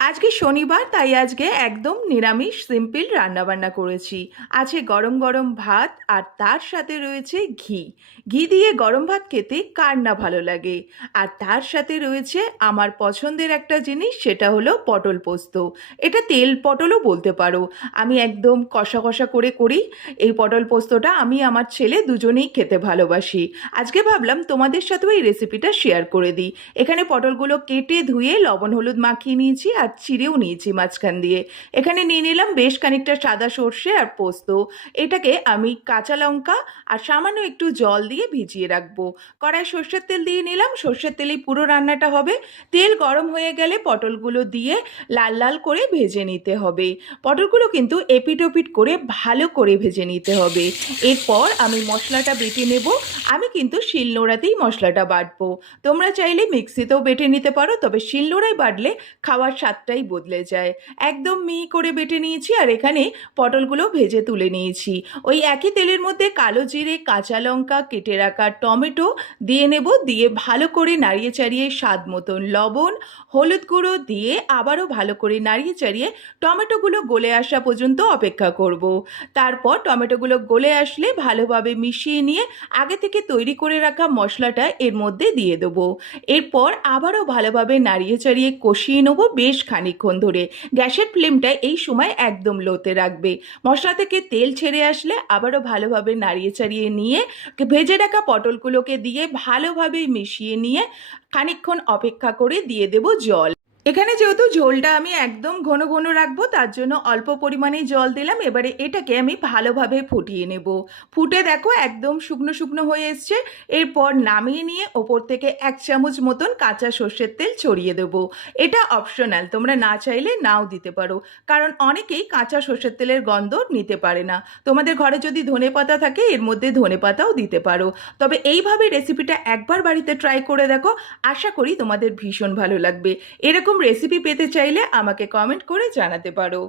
আজকে শনিবার, তাই আজকে একদম নিরামিষ সিম্পল রান্নাবান্না করেছি। আছে গরম গরম ভাত, আর তার সাথে রয়েছে ঘি। ঘি দিয়ে গরম ভাত খেতে কার না ভালো লাগে। আর তার সাথে রয়েছে আমার পছন্দের একটা জিনিস, সেটা হলো পটল পোস্ত। এটা তেল পটলও বলতে পারো। আমি একদম কষা কষা করে করি। এই পটল পোস্তটা আমি আমার ছেলে দুজনেই খেতে ভালোবাসি। আজকে ভাবলাম তোমাদের সাথেও এই রেসিপিটা শেয়ার করে দিই। এখানে পটলগুলো কেটে ধুয়ে লবণ হলুদ মাখিয়ে নিয়েছি, আর চিড়েও নিয়েছি মাঝখান দিয়ে। এখানে নিয়ে নিলাম বেশ খানিকটা সাদা সর্ষে আর পোস্ত। এটাকে আমি কাঁচা লঙ্কা আর সামান্য একটু জল দিয়ে ভিজিয়ে রাখবো। কড়াই সর্ষের তেল দিয়ে নিলাম, সর্ষের তেলেই পুরো রান্নাটা হবে। তেল গরম হয়ে গেলে পটলগুলো দিয়ে লাল লাল করে ভেজে নিতে হবে। পটলগুলো কিন্তু এপিট ওপিট করে ভালো করে ভেজে নিতে হবে। এরপর আমি মশলাটা বেটে নেব। আমি কিন্তু শিলনোড়াতেই মশলাটা বাটবো। তোমরা চাইলে মিক্সিতেও বেটে নিতে পারো, তবে শিলনোড়ায় বাটলে খাওয়ার স্বাদটাই বদলে যায়। একদম মিহি করে বেটে নিয়েছি, আর এখানে পটলগুলো ভেজে তুলে নিয়েছি। ওই একই তেলের মধ্যে কালো জিরে, কাঁচা লঙ্কা, কেটে রাখা টমেটো দিয়ে নেব। দিয়ে ভালো করে নাড়িয়ে চাড়িয়ে স্বাদ মতন লবণ, হলুদ গুঁড়ো দিয়ে আবারও ভালো করে নাড়িয়ে চাড়িয়ে টমেটোগুলো গলে আসা পর্যন্ত অপেক্ষা করব। তারপর টমেটোগুলো গলে আসলে ভালোভাবে মিশিয়ে নিয়ে আগে থেকে তৈরি করে রাখা মশলাটা এর মধ্যে দিয়ে দেবো। এরপর আবারও ভালোভাবে নাড়িয়ে চাড়িয়ে কষিয়ে নেবো বেশ খানিকক্ষণ ধরে। গ্যাসের ফ্লেমটা এই সময় একদম লোতে রাখবে। মশলা থেকে তেল ছেড়ে আসলে আবারও ভালোভাবে নাড়িয়ে চাড়িয়ে নিয়ে ভেজে রাখা পটলগুলোকে দিয়ে ভালোভাবে মিশিয়ে নিয়ে খানিকক্ষণ অপেক্ষা করে দিয়ে দেবো জল। এখানে যেহেতু ঝোলটা আমি একদম ঘন ঘন রাখবো, তার জন্য অল্প পরিমাণেই জল দিলাম। এবারে এটাকে আমি ভালোভাবে ফুটিয়ে নেব। ফুটে দেখো একদম শুকনো শুকনো হয়ে এসছে। এরপর নামিয়ে নিয়ে ওপর থেকে 1 চামচ মতন কাঁচা সর্ষের তেল ছড়িয়ে দেবো। এটা অপশনাল, তোমরা না চাইলে নাও দিতে পারো, কারণ অনেকেই কাঁচা সর্ষের তেলের গন্ধ নিতে পারে না। তোমাদের ঘরে যদি ধনেপাতা থাকে, এর মধ্যে ধনেপাতাও দিতে পারো। তবে এইভাবে রেসিপিটা একবার বাড়িতে ট্রাই করে দেখো, আশা করি তোমাদের ভীষণ ভালো লাগবে। এরকম রেসিপি পেতে চাইলে আমাকে কমেন্ট করে জানাতে পারো।